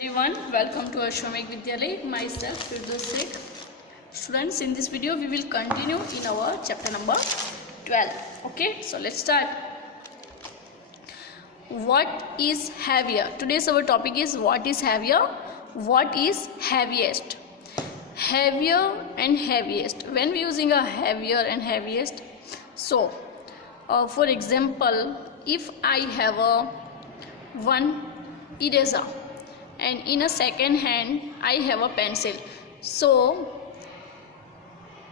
Everyone, welcome to Ashwamekh Vidyalay. Myself, Firdaus Sheikh. Students, in this video, we will continue in our chapter number 12. Okay, so let's start. What is heavier? Today's our topic is what is heavier? What is heaviest? Heavier and heaviest. When we using a heavier and heaviest, so for example, if I have a one eraser and in a second hand I have a pencil, so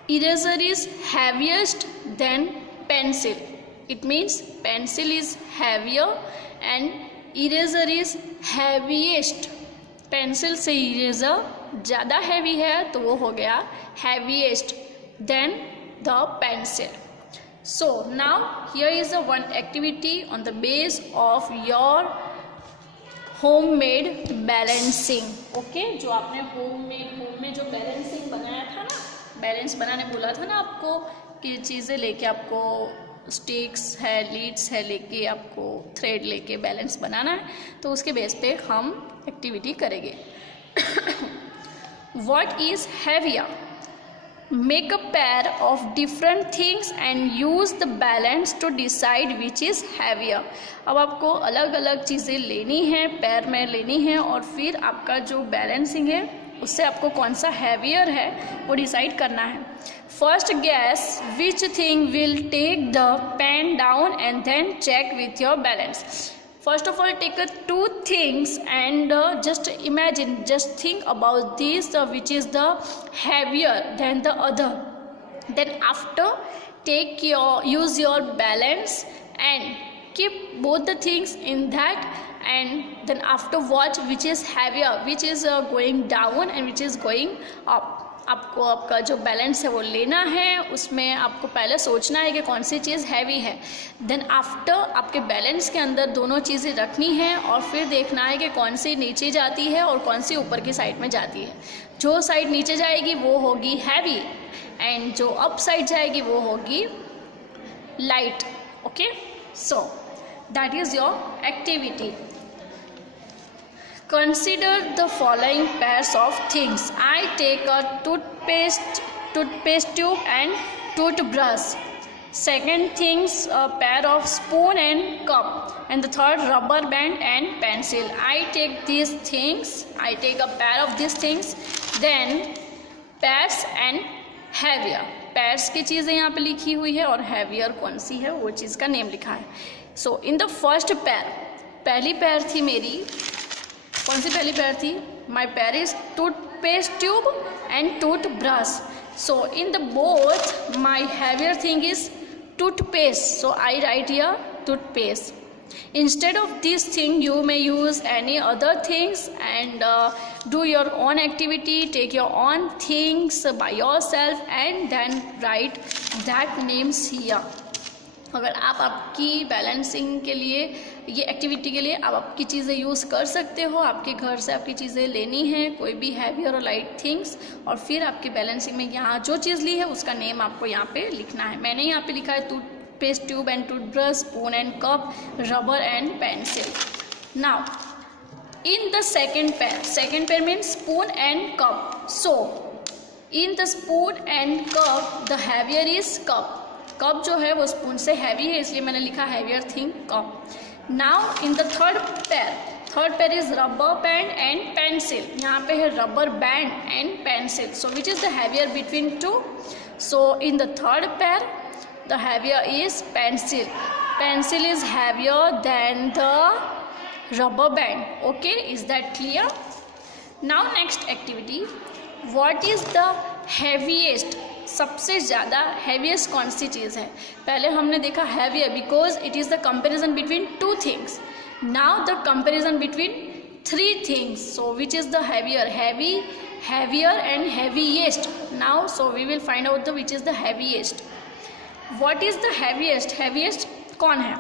eraser is heaviest than pencil. It means pencil is heavier and eraser is heaviest. Pencil से इरेजर ज़्यादा हैवी है तो वो हो गया heaviest than the pencil. So now here is a one activity on the base of your homemade balancing. Okay, जो आपने होम में जो बैलेंसिंग बनाया था ना, बैलेंस बनाने बोला था ना आपको कि चीज़ें लेके आपको स्टिक्स है, लीड्स है लेके आपको थ्रेड लेके बैलेंस बनाना है, तो उसके बेस पे हम एक्टिविटी करेंगे. What is heavier? Make a pair of different things and use the balance to decide which is heavier. अब आपको अलग अलग चीज़ें लेनी है, पैर में लेनी है और फिर आपका जो बैलेंसिंग है उससे आपको कौन सा हैवियर है वो डिसाइड करना है. First guess which thing will take the pain down and then check with your balance. First of all, take two things and just imagine, just think about this, which is the heavier than the other. Then after, use your balance and keep both the things in that, and then after watch which is heavier, which is going down and which is going up. आपको आपका जो बैलेंस है वो लेना है, उसमें आपको पहले सोचना है कि कौन सी चीज़ हैवी है. देन आफ्टर आपके बैलेंस के अंदर दोनों चीज़ें रखनी है और फिर देखना है कि कौन सी नीचे जाती है और कौन सी ऊपर की साइड में जाती है. जो साइड नीचे जाएगी वो होगी हैवी एंड जो अप साइड जाएगी वो होगी light. Okay, so that is your activity. Consider the following pairs of things. I take a toothpaste tube and toothbrush. Second things, a pair of spoon and cup. And the third, rubber band and pencil. I take these things. I take a pair of these things. Then pairs and heavier. Pairs की चीज़ें यहाँ पे लिखी हुई है और heavier कौन सी है वो चीज़ का नेम लिखा है. So in the first pair, पहली पैर थी मेरी, कौन सी पहली पैर थी? माई पैर is toothpaste tube and toothbrush. So in the both my heavier thing is toothpaste, so I write here toothpaste. Instead of this thing you may use any other things and do your own activity, take your own things by yourself and then write that names here. अगर आप आपकी बैलेंसिंग के लिए, ये एक्टिविटी के लिए आप आपकी चीज़ें यूज़ कर सकते हो. आपके घर से आपकी चीज़ें लेनी है, कोई भी हैवी और लाइट थिंग्स, और फिर आपकी बैलेंसिंग में यहाँ जो चीज़ ली है उसका नेम आपको यहाँ पे लिखना है. मैंने यहाँ पे लिखा है toothpaste tube and toothbrush, spoon and cup, rubber and pencil. Now in the second pair means spoon and cup. So in the spoon and cup the heavier is cup. Cup जो है वो स्पून से हैवी है इसलिए मैंने लिखा heavier thing cup. Now in the third pair is rubber band and pencil. यहाँ पे है rubber band and pencil. So which is the heavier between two? So in the third pair the heavier is pencil. Pencil is heavier than the rubber band. Okay, is that clear? Now next activity, what is the heaviest? सबसे ज़्यादा हैवीएस्ट कौन सी चीज़ है? पहले हमने देखा heavier because it is the comparison between two things. Now the comparison between three things. So which is the heavier? Heavier and heaviest. Now so we will find out the which is the heaviest. What is the heaviest? Heaviest कौन है?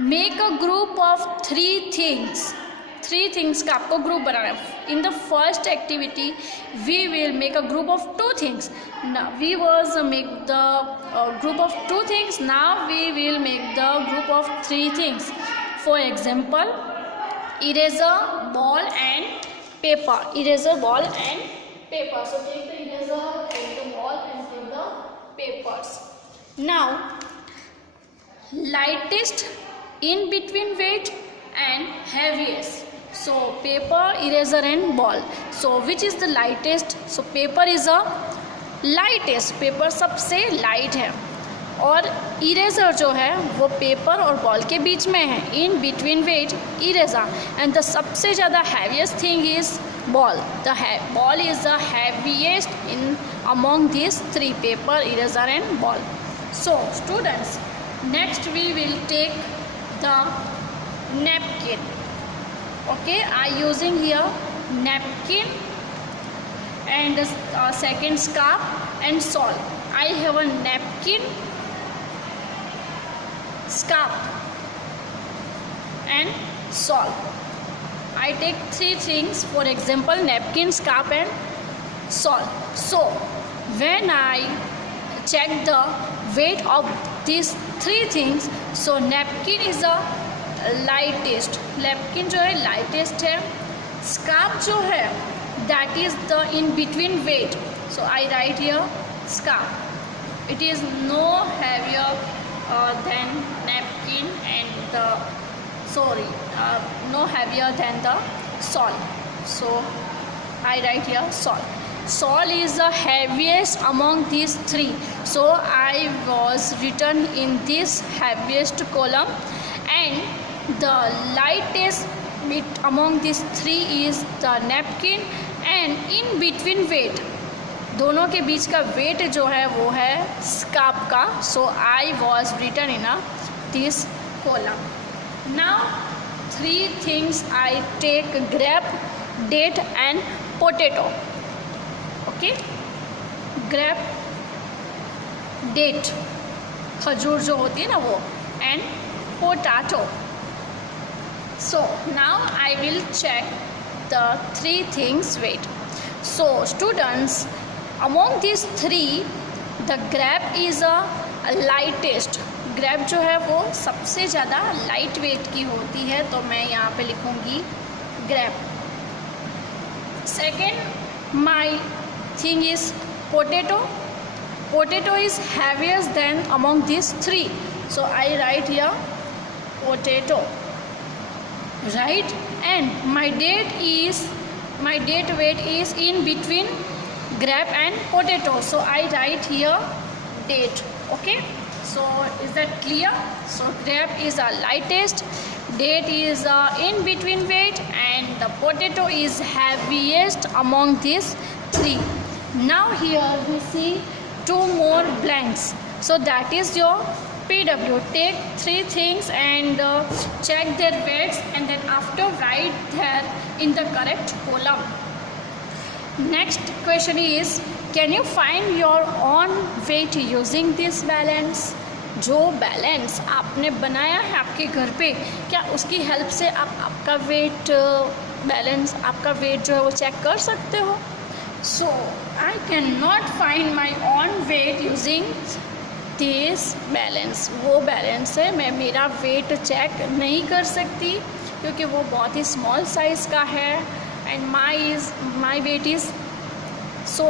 Make a group of three things का आपको group बनाना है. In the first activity we will make a group of two things. We was make the group of two things. Now we will make the group of three things. For example, eraser, ball and paper, eraser, ball and paper. So take the eraser, take the ball and take the papers. Now lightest, in between weight and heaviest. So paper, eraser and ball. So which is the lightest? So paper is a lightest, paper सबसे लाइट है, और इरेजर जो है वो पेपर और बॉल के बीच में है, in between weight eraser, and the सबसे ज़्यादा heaviest thing is ball. The ball is the heaviest in among this three, paper, eraser and ball. So students, next we will take the napkin. Okay, I using here napkin and second scarf and salt. I have a napkin, scarf and salt. I take three things, for example napkin, scarf and salt. So when I check the weight of these three things, so napkin is a lightest, napkin जो है lightest है, scarf जो है that is the in between weight. So I write here scarf, it is no heavier than napkin and the no heavier than the salt. So I write here salt. Salt is the heaviest among these three, so I was written in this heaviest column, and the lightest bit among these three is the napkin, and in between weight, दोनों के बीच का वेट जो है वो है scarf का. So I was written in this column. Now three things I take, grape, date and potato. Okay, grape, date खजूर जो होती है ना वो, and potato. So now I will check the three things weight. So students, among these three, the grape is a lightest. Grape जो है वो सबसे ज़्यादा लाइट वेट की होती है, तो मैं यहाँ पे लिखूँगी grape. Second my thing is potato. Potato is heaviest then among this three, so I write here potato. Right, and my date weight is in between grape and potato, so I write here date. Okay, so is that clear? So grape is the lightest, date is in between weight, and the potato is heaviest among these three. Now here we see two more blanks, so that is your PW. Take three things and check their weights, and then after write there in the correct column. Next question is, can you find your own weight using this balance? जो बैलेंस आपने बनाया है आपके घर पे, क्या उसकी हेल्प से आप आपका वेट बैलेंस, आपका वेट जो है वो चेक कर सकते हो? So I can not find my own weight using this balance. वो बैलेंस है, मैं मेरा वेट चेक नहीं कर सकती क्योंकि वो बहुत ही स्मॉल साइज़ का है, and my weight is so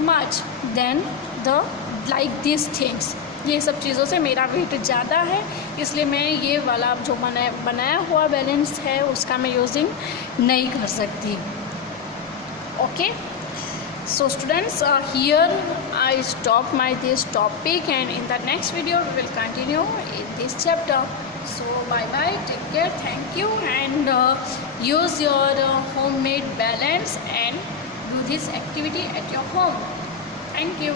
much than the like this things. ये सब चीज़ों से मेरा वेट ज़्यादा है, इसलिए मैं ये वाला जो बनाया हुआ बैलेंस है उसका मैं यूजिंग नहीं कर सकती. Okay, so students, here I stop this topic, and in the next video we will continue in this chapter. So bye bye, take care, thank you, and use your homemade balance and do this activity at your home. Thank you.